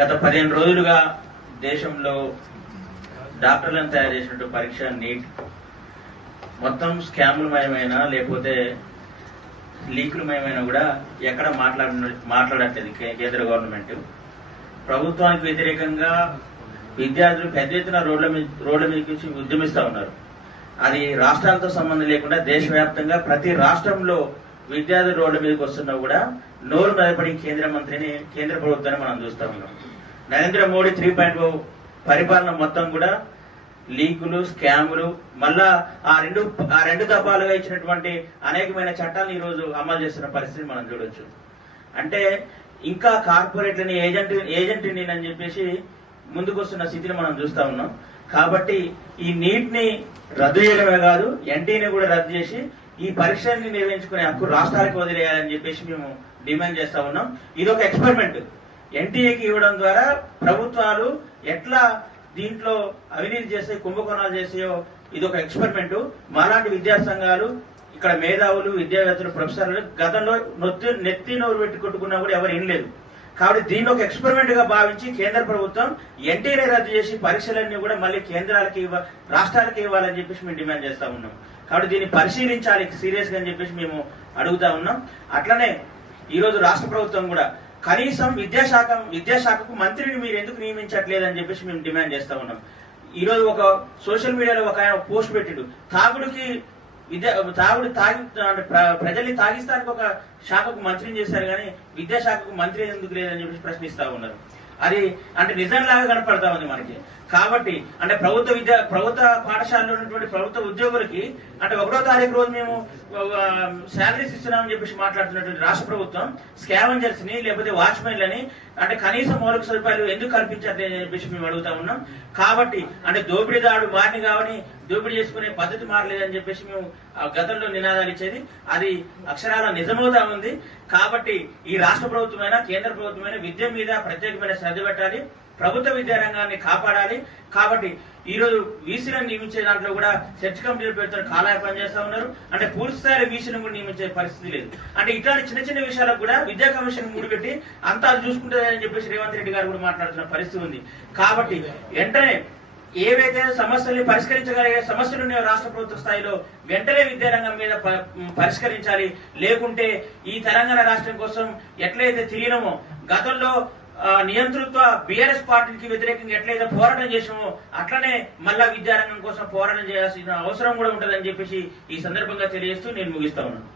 గత పదిహేను రోజులుగా దేశంలో డాక్టర్లను తయారు చేసినట్టు పరీక్ష నీట్ మొత్తం స్కాములమయమైన లేకపోతే లీకులమయమైన కూడా ఎక్కడ మాట్లాడ మాట్లాడట్లేదు కే- కేంద్ర గవర్నమెంట్. ప్రభుత్వానికి వ్యతిరేకంగా విద్యార్థులు పెద్ద ఎత్తున రోడ్ల మీద రోడ్ల మీదకి వచ్చి ఉద్యమిస్తూ ఉన్నారు. అది రాష్ట్రాలతో సంబంధం లేకుండా దేశవ్యాప్తంగా ప్రతి రాష్ట్రంలో విద్యార్థి రోడ్ల మీదకి వస్తున్నా కూడా నోరు మెదపడి కేంద్ర మంత్రిని కేంద్ర ప్రభుత్వాన్ని మనం చూస్తా ఉన్నాం Narendra Modi three point oh పరిపాలన మొత్తం కూడా లీకులు స్కాములు మళ్ళా ఆ రెండు ఆ రెండు దఫాలుగా ఇచ్చినటువంటి అనేకమైన చట్టాలను ఈ రోజు అమలు చేస్తున్న పరిస్థితి మనం చూడొచ్చు. అంటే ఇంకా కార్పొరేట్లని ఏజెంట్ ఏజెంట్ అని చెప్పేసి ముందుకు వస్తున్న స్థితిని మనం చూస్తా ఉన్నాం. కాబట్టి ఈ నీటిని రద్దు చేయడమే కాదు ఎన్టీని కూడా రద్దు చేసి ఈ పరీక్షల్ని నిర్వహించుకునే హక్కు రాష్ట్రాలకు వదిలేయాలని చెప్పేసి మేము డిమాండ్ చేస్తా ఉన్నాం. ఇది ఒక ఎక్స్పెరిమెంట్. ఎన్టీఏకి ఇవ్వడం ద్వారా ప్రభుత్వాలు ఎట్లా దీంట్లో అవినీతి చేస్తే కుంభకోణాలు చేసాయో ఇది ఒక ఎక్స్పెరిమెంట్. మాలాంటి విద్యా సంఘాలు ఇక్కడ మేధావులు విద్యావేత్తలు ప్రొఫెసర్లు గతంలో నొత్తి నెత్తి నోరు పెట్టి కొట్టుకున్నా కూడా ఎవరు వినలేదు కాబట్టి దీన్ని ఒక ఎక్స్పెరిమెంట్గా భావించి కేంద్ర ప్రభుత్వం ఎన్టీఏ రద్దు చేసి పరీక్షలన్నీ కూడా మళ్ళీ కేంద్రాలకి ఇవ్వ రాష్ట్రాలకి ఇవ్వాలని చెప్పేసి మేము డిమాండ్ చేస్తా ఉన్నాం. కాబట్టి దీన్ని పరిశీలించాలి సీరియస్గా అని చెప్పేసి మేము అడుగుతా ఉన్నాం. అట్లనే ఈ రోజు రాష్ట్ర ప్రభుత్వం కూడా కనీసం విద్యాశాఖ విద్యాశాఖకు మంత్రిని మీరు ఎందుకు నియమించట్లేదని చెప్పేసి మేము డిమాండ్ చేస్తా ఉన్నాం. ఈ రోజు ఒక సోషల్ మీడియాలో ఒక ఆయన పోస్ట్ పెట్టిడు. తాగుడికి విద్య తాగుడు తాగి అంటే ప్రజల్ని తాగిస్తానికి ఒక శాఖకు మంత్రిని చేశారు కానీ విద్యాశాఖకు మంత్రి ఎందుకు లేదని చెప్పేసి ప్రశ్నిస్తా ఉన్నారు. అది అంటే నిజంలాగా కనపడతా ఉంది మనకి. కాబట్టి అంటే ప్రభుత్వ విద్య ప్రభుత్వ పాఠశాలలో ఉన్నటువంటి ప్రభుత్వ ఉద్యోగులకి అంటే ఒకటో తారీఖు రోజు మేము శాలరీస్ ఇస్తున్నామని చెప్పేసి మాట్లాడుతున్నటువంటి రాష్ట్ర ప్రభుత్వం స్కావెంజర్స్ని లేకపోతే వాచ్మెన్లని అంటే కనీస మౌలిక సదుపాయాలు ఎందుకు కల్పించట్లేదు అని చెప్పేసి మేము అడుగుతా ఉన్నాం. కాబట్టి అంటే దోపిడీదారుడు మారిని కావని దోపిడీ చేసుకునే పద్ధతి మారలేదని చెప్పేసి మేము ఆ గతంలో నినాదాలు ఇచ్చేది. అది అక్షరాల నిజమవుతా ఉంది. కాబట్టి ఈ రాష్ట్ర ప్రభుత్వమైనా కేంద్ర ప్రభుత్వమైనా విద్య మీద ప్రత్యేకమైన చదివెట్టాలి ప్రభుత్వ విద్యారంగాన్ని కాపాడాలి. కాబట్టి ఈ రోజు వీసీలను నియమించే దాంట్లో కూడా సెర్చ్ కమిటీలు పెడుతున్న కాలాయ పనిచేస్తా ఉన్నారు. అంటే పూర్తి స్థాయిలో వీసీని కూడా నియమించే పరిస్థితి లేదు. అంటే ఇట్లాంటి చిన్న చిన్న విషయాలకు కూడా విద్యా కమిషన్ ముడిపెట్టి అంతా అది చూసుకుంటుందని చెప్పేసి రేవంత్ రెడ్డి గారు కూడా మాట్లాడుతున్న పరిస్థితి ఉంది. కాబట్టి వెంటనే ఏవైతే సమస్యల్ని పరిష్కరించగలిగే సమస్యలు ఉన్నాయో రాష్ట్ర ప్రభుత్వ స్థాయిలో వెంటనే విద్యారంగం మీద పరిష్కరించాలి. లేకుంటే ఈ తెలంగాణ రాష్ట్రం కోసం ఎట్లయితే తిరిగినమో గతంలో నియంతృత్వ బీఆర్ఎస్ పార్టీకి వ్యతిరేకంగా ఎట్లయితే పోరాటం చేసామో అట్లనే మళ్ళా విద్యారంగం కోసం పోరాటం చేయాల్సిన అవసరం కూడా ఉంటుందని చెప్పేసి ఈ సందర్భంగా తెలియజేస్తూ నేను ముగిస్తా ఉన్నాను.